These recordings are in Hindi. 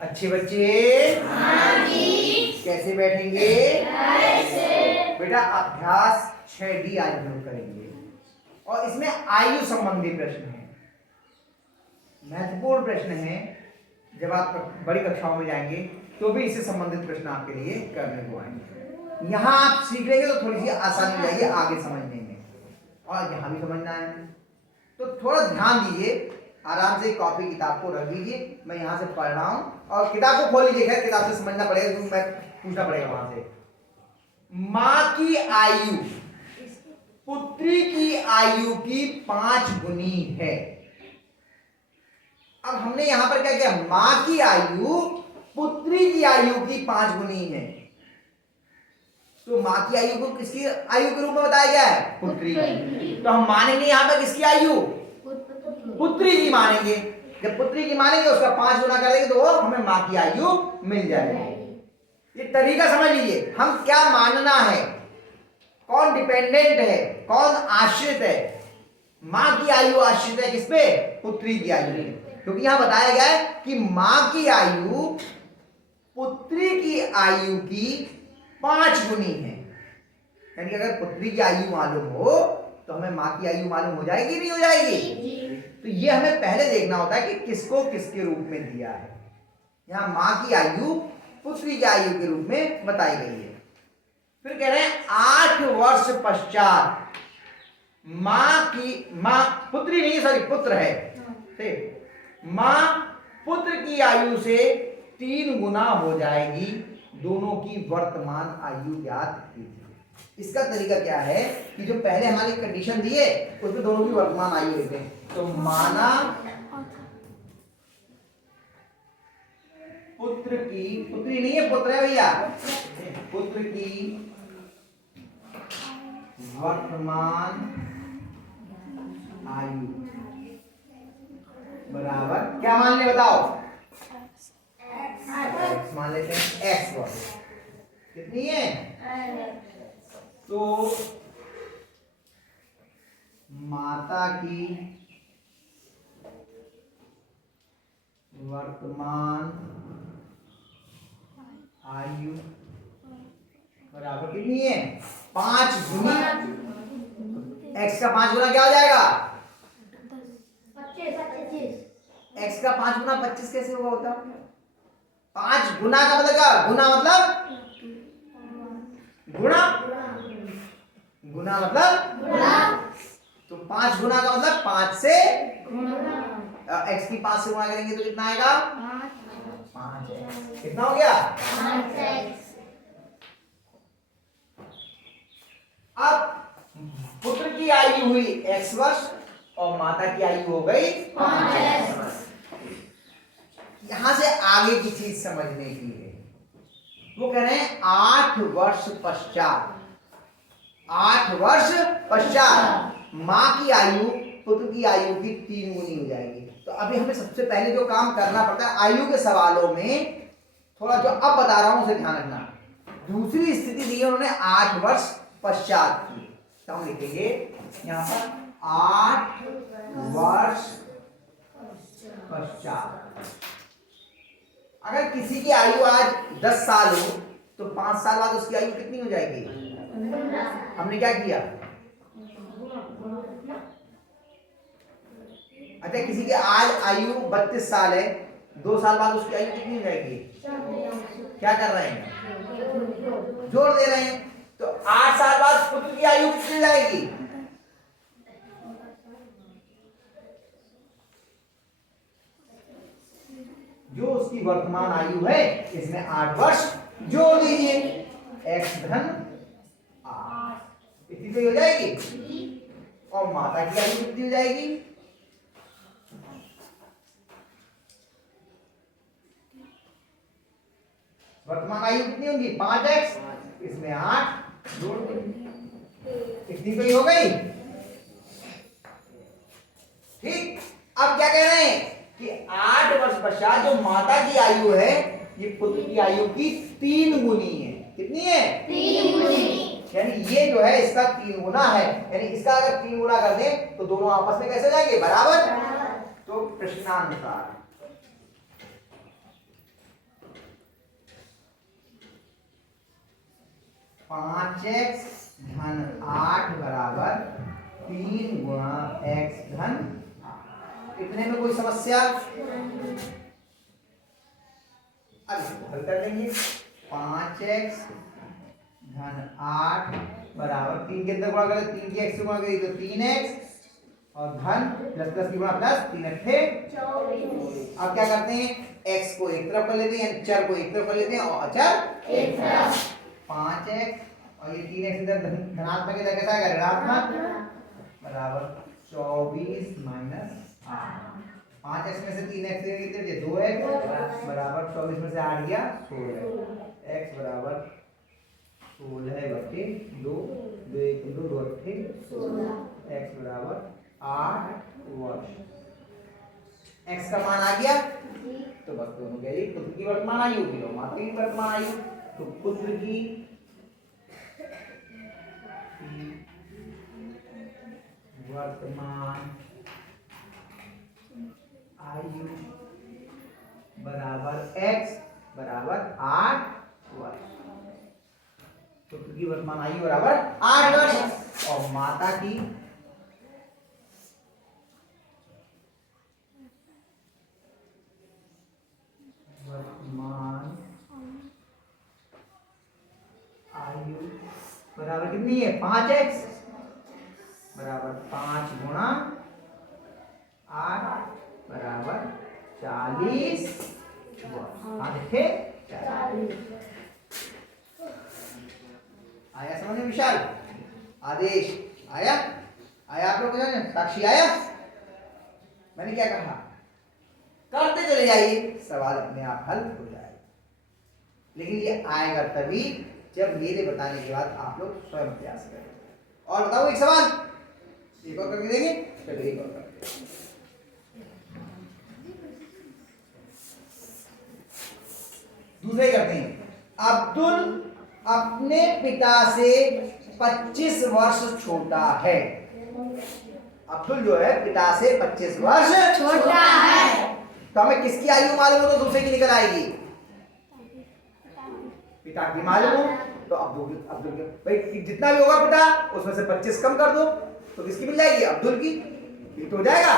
अच्छे बच्चे कैसे बैठेंगे? बेटा अभ्यास 6D आज हम लोग करेंगे और इसमें आयु संबंधी प्रश्न है, महत्वपूर्ण प्रश्न है। जब आप बड़ी कक्षाओं में जाएंगे तो भी इससे संबंधित प्रश्न आपके लिए करने को आएंगे। यहाँ आप सीख लेंगे तो थोड़ी सी आसानी हो जाएगी आगे समझने में, और यहाँ भी समझना है तो थोड़ा ध्यान दीजिए। आराम से कॉपी किताब को रख लीजिए, मैं यहाँ से पढ़ रहा हूँ और किताब को खोल लीजिए। खैर किताब से समझना पड़ेगा क्योंकि मैं पूछना पड़ेगा वहां से। माँ की आयु पुत्री की आयु की 5 गुनी है। अब हमने यहां पर क्या किया? माँ की आयु पुत्री की आयु की 5 गुनी है। तो माँ की आयु को किसकी आयु के रूप में बताया गया है? पुत्री की। तो हम मानेंगे यहां पर किसकी आयु? पुत्री की मानेंगे। जब पुत्री की मानेंगे उसका 5 गुना कर देंगे तो वो हमें माँ की आयु मिल जाएगी। ये तरीका समझ लीजिए, हम क्या मानना है, कौन डिपेंडेंट है, कौन आश्रित है। माँ की आयु आश्रित है किस पे? पुत्री की आयु पे, क्योंकि यहां बताया गया है कि माँ की आयु पुत्री की आयु की 5 गुनी है। यानी अगर पुत्री की आयु मालूम हो तो हमें माँ की आयु मालूम हो जाएगी, नहीं हो जाएगी? तो ये हमें पहले देखना होता है कि किसको किसके रूप में दिया है। यहां माँ की आयु पुत्री की आयु के रूप में बताई गई है। फिर कह रहे हैं 8 वर्ष पश्चात माँ पुत्री नहीं, सॉरी पुत्र है, ठीक। माँ पुत्र की आयु से 3 गुना हो जाएगी। दोनों की वर्तमान आयु ज्ञात कीजिए। इसका तरीका क्या है कि जो पहले हमारी कंडीशन दी है उसमें दोनों की वर्तमान आयु लेते हैं। तो माना पुत्र की, पुत्री नहीं है पुत्र है भैया, पुत्र की वर्तमान आयु बराबर क्या मान ले बताओ? x मान लेते हैं। x वर्ष कितनी है? तो माता की वर्तमान आयु बराबर कितनी है? 5 गुनी x का 5 गुना क्या हो जाएगा? 25। x का 5 गुना 25 कैसे होगा? होता 5 गुना का मतलब क्या? गुना मतलब गुणा, गुना मतलब गुणा। तो 5 गुना का मतलब 5 से x की 5 से गुणा करेंगे तो कितना आएगा? 5x। कितना हो गया? 5x। अब पुत्र की आयु हुई x वर्ष और माता की आयु हो गई 5x। यहां से आगे की चीज समझने की है। वो कह रहे हैं 8 वर्ष पश्चात, 8 वर्ष पश्चात माँ की आयु पुत्र की आयु की 3 गुनी हो जाएगी। तो अभी हमें सबसे पहले जो काम करना पड़ता है आयु के सवालों में, थोड़ा जो अब बता रहा हूं उसे ध्यान रखना। दूसरी स्थिति दी है उन्होंने 8 वर्ष पश्चात की, तो हम लिखेंगे यहां पर 8 वर्ष पश्चात। अगर किसी की आयु आज 10 साल हो तो 5 साल बाद उसकी आयु कितनी हो जाएगी? हमने क्या किया? अच्छा किसी की आज आयु 32 साल है, 2 साल बाद उसकी आयु कितनी हो जाएगी? क्या कर रहे हैं? जोड़ दे रहे हैं। तो 8 साल बाद पुत्र की आयु कितनी हो जाएगी? जो उसकी वर्तमान आयु है इसमें 8 वर्ष जोड़ दीजिए। x धन 8 इतनी सही हो जाएगी। और माता की आयु कितनी हो जाएगी? वर्तमान आयु कितनी होगी? 5x, इसमें 8 जोड़ दीजिए। इतनी सही हो गई। ठीक। अब क्या कह रहे हैं कि 8 वर्ष पश्चात जो माता की आयु है ये पुत्र की आयु की 3 गुनी है। कितनी है? 3 गुनी। यानी ये जो है इसका 3 गुना है। यानी इसका अगर 3 गुना कर दें तो दोनों आपस में कैसे जाएंगे? बराबर। तो प्रश्नानुसार 5x धन 8 बराबर 3 गुणा x धन 8। इतने में कोई समस्या? अब हल कर लेंगे। 5x धन 8 बराबर 3 के अंदर गुणा करें, 3 की x से गुणा करें तो 3x और धन प्लस प्लस की गुणा प्लस 3 अट्ठे 24। अब क्या करते हैं, x को एक तरफ कर लेते हैं, यानी चर को एक तरफ कर लेते हैं और अचर एक तरफ। 5x और ये 3x इधर धनात्मक इधर कैसा है, ऋणात्मक बराबर 24 माइनस 8। 5x में से 3x ले लेते हैं 2x बराबर 24 में से 8 गया 16। x बराबर 16 बटे 2, 2 1 2 2 अट्ठे 16। x बराबर 8 वर्ष। x का मान आ गया तो बस दोनों कह रही पुत्र की वर्तमान आयु की और माता की वर्तमान आयु। तो पुत्र की वर्तमान आयु बराबर x बराबर 8 वर्ष। पुत्र की वर्तमान आयु बराबर 8 वर्ष और माता की वर्तमान आयु बराबर कितनी है, 5x बराबर 5 गुणा 8 बराबर 40 वर्ष। आया समझ में विशाल? आदेश आया? आया आप लोग साक्षी आया? मैंने क्या कहा, करते चले जाइए, सवाल अपने आप हल हो जाएगा। लेकिन ये आएगा तभी जब मेरे बताने के बाद आप लोग स्वयं प्रयास करें। और बताओ एक सवाल, एक और करके देंगे, चलो एक और करते हैं। दूसरे करते हैं। अब्दुल अपने पिता से 25 वर्ष छोटा है। अब्दुल जो है पिता से 25 वर्ष छोटा है। तो हमें किसकी आयु मालूम हो तो दूसरे की निकल आएगी, पिता की मालूम हो तो अब्दुल के भाई जितना भी होगा पिता उसमें से 25 कम कर दो तो किसकी मिल जाएगी, अब्दुल की। ये तो हो जाएगा,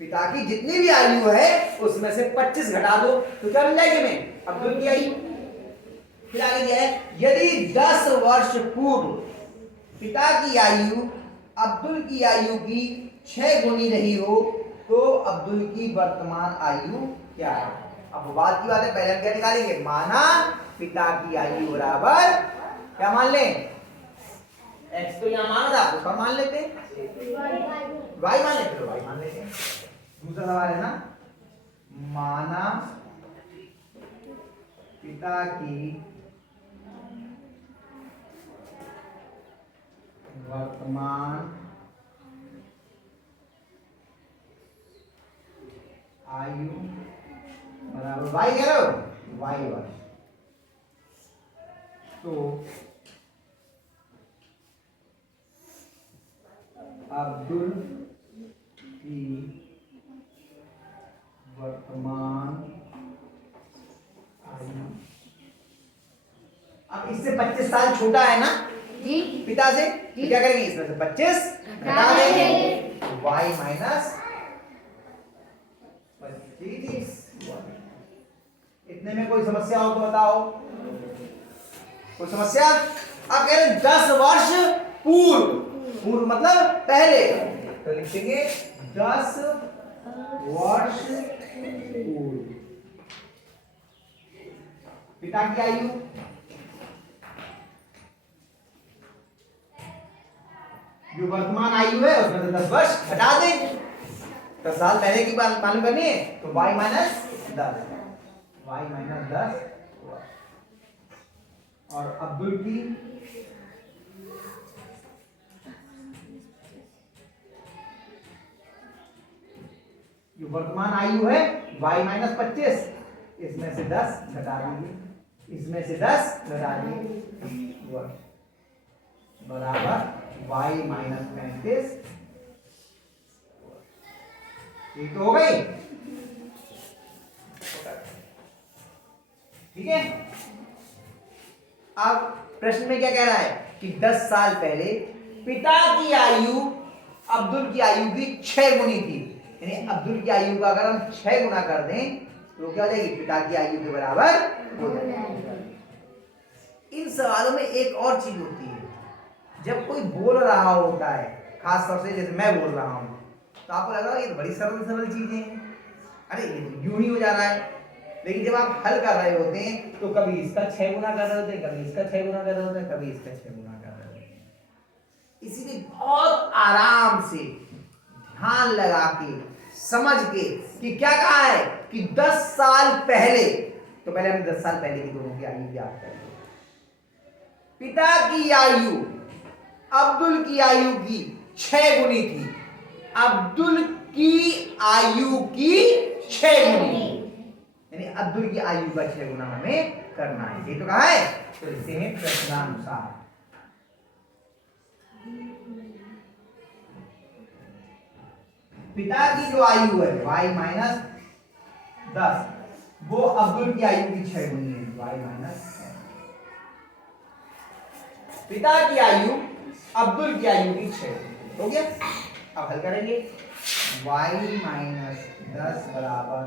पिता की जितनी भी आयु है उसमें से 25 घटा दो तो क्या मिल जाएगी हमें, अब्दुल की आयु। फिर आगे क्या है, यदि 10 वर्ष पूर्व पिता की आयु अब्दुल की आयु की 6 गुनी रही हो तो अब्दुल की वर्तमान आयु क्या है। अब बात की बात है, पहले हम क्या निकालेंगे, माना पिता की आयु बराबर क्या मान लें, x तो यहाँ माना था उसका मान लेते हैं, y मान लेते, y मान लेते हैं। दूसरा सवाल है ना, माना पिता की वर्तमान आयु बराबर y कह रहे हो, y वर्ष। तो अब्दुल की वर्तमान आयु, अब इससे 25 साल छोटा है ना जी पिता से, तो क्या करेंगे, इसमें से 25 घटा देंगे, y माइनस 25। इतने में कोई समस्या हो तो बताओ, कोई समस्या? अब कह रहे 10 वर्ष पूर्व, पूर्व मतलब पहले, तो लिखेंगे 10 वर्ष पूर्व पिता की आयु, जो वर्तमान आयु है उसमें से 10 वर्ष घटा दें, 10 साल पहले की बात मालूम करनी है तो y माइनस 10, y माइनस 10। और अब्दुल की जो वर्तमान आयु है y माइनस 25, इसमें से 10 घटा देंगे, इसमें से 10 घटा देंगे बराबर y माइनस 35। ठीक तो हो गई, ठीक है। अब प्रश्न में क्या कह रहा है कि 10 साल पहले पिता की आयु अब्दुल की आयु की 6 गुनी थी, यानी अब्दुल की आयु का अगर हम 6 गुना कर दें तो क्या हो जाएगी, पिता की आयु के बराबर हो जाएगी। इन सवालों में एक और चीज होती है, जब कोई बोल रहा होता है, खास तौर से जैसे मैं बोल रहा हूं, तो आपको लग रहा है ये तो बड़ी सरल सरल चीजें हैं, अरे ये तो यूं ही हो जा रहा है। लेकिन जब आप हल कर रहे होते हैं तो कभी इसका 6 गुना कर रहे होते हैं, कभी इसका 6 गुना कर रहे होते हैं, कभी इसका 6 गुना कर रहे होते हैं। इसीलिए बहुत आराम से ध्यान लगा के समझ के कि क्या कहा है कि 10 साल पहले, तो पहले हम 10 साल पहले की दोनों की आयु याद करेंगे। पिता की आयु अब्दुल की आयु की 6 गुनी थी, अब्दुल की आयु की 6 गुनी, यानी अब्दुल की आयु का 6 गुना हमें करना है, ये तो कहा है। तो लिखते हैं प्रश्नानुसार पिता की जो आयु है y माइनस 10, वो अब्दुल की आयु की 6 गुनी है, y माइनस 10। पिता की आयु अब्दुल की आयु की 6 गुनी हो गया। अब हल करेंगे, y माइनस 10 बराबर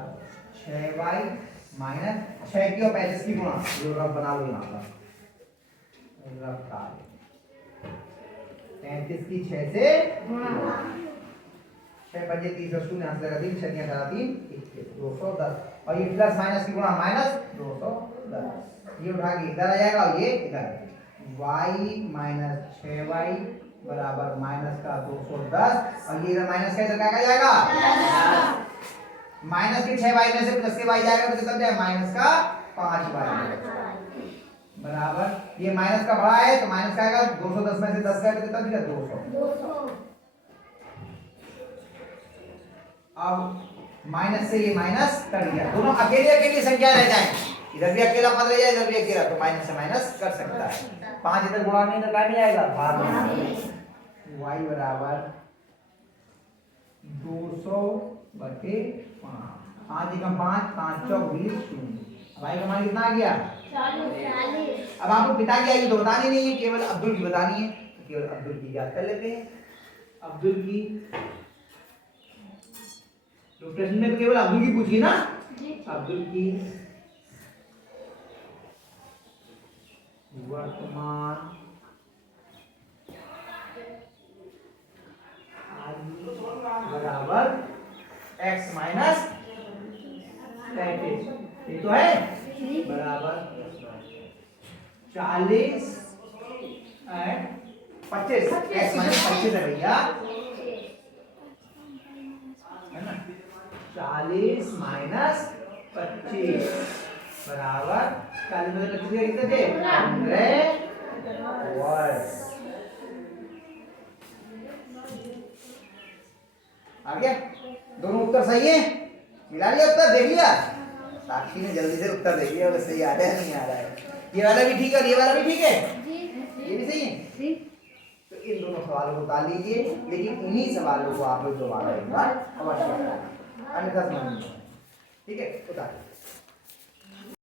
6y माइनस 6 की और 35 की गुणा, जो रब बना लो यहाँ पर, रब का 35 की 6 से गुणा, 6 पंजे 30 और 0 यहाँ से लगा 3, 6 3 210, और ये प्लस माइनस की गुणा माइनस 210, ये उठा के इधर आ जाएगा और ये इधर, y माइनस 6y बराबर माइनस का 210, और ये इधर माइनस का इधर क्या जाएगा, माइनस के 6y में से प्लस के y जाएगा तो कितना जाएगा, माइनस का 5y बराबर, ये माइनस का बड़ा है तो माइनस का आएगा, 210 में से 10 गया तो कितना दिया, 200। अब माइनस से ये माइनस कर दिया, दोनों अकेले अकेले संख्या रह जाएंगे, इधर भी अकेला पद रह जाए, इधर भी अकेला, तो माइनस से माइनस कर सकता है। 5 इधर गुणा में इधर नहीं आएगा, भाग में y बराबर 200/5, 5 एकम 5, 5 चौक 20, 0। y का मान कितना आ गया, 40। अब आपको पिता की आयु तो बतानी नहीं है, केवल अब्दुल की बतानी है, तो केवल अब्दुल की याद कर लेते हैं। अब्दुल की, तो प्रश्न में तो केवल अब्दुल की पूछी ना, अब्दुल की वर्तमान आयु बराबर x माइनस 35, ये तो है, बराबर 40 एंड 25, x माइनस 25 है भैया, है ना, 40 माइनस 25 बराबर 40 में 25 कितने थे, 100 वर्ष। आ गया, दोनों उत्तर सही है, मिला लिया उत्तर, देख लिया, साक्षी ने जल्दी से उत्तर दे दिया, सही आ रहा है नहीं आ रहा है, ये वाला भी ठीक है और ये वाला भी ठीक है, ये भी सही है। तो इन दोनों सवालों को उतार लीजिए, लेकिन इन्हीं सवालों को आप लोग दोबारा एक बार अवश्य करें, अन्यथा समझ नहीं, ठीक है, उतार।